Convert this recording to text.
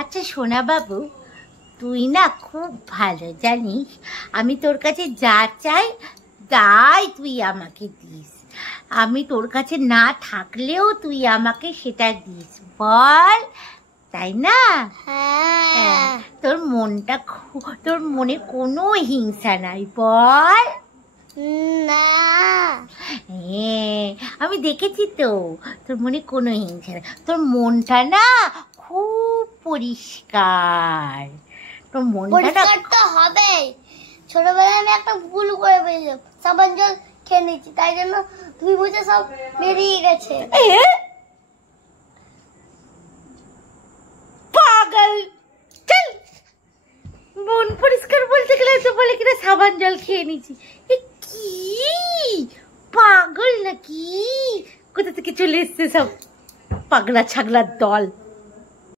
আচ্ছা সোনা বাবু, তুই না খুব ভালো জানিস, আমি তোর কাছে যা চাই তাই তুই আমাকে দিস। আমি তোর কাছে না থাকলেও তুই আমাকে সেটা দিস, বল তাই না? হ্যাঁ, তোর মনটা তোর মনে কোনো হিংসা নাই, বল না? হ্যাঁ, আমি দেখেছি তো, তোর মনে কোনো হিংসা নাই, তোর মনটা না খুব পরিষ্কার। তোর মনটা তো হবে। ছোটবেলায় আমি একটা ভুল করে ফেলেছিলাম, সাবান জল খেয়ে নিয়েছি, তাই জন্য তুই বুঝে সব বেরিয়ে গেছে। পাগল, চল। মন পরিষ্কার বলতে গেলে তো বলে কিনা সাবান জল খেয়ে নিয়েছি। কি পাগল নাকি? কোথা থেকে চলে এসছে সব পাগলা ছাগলার দল।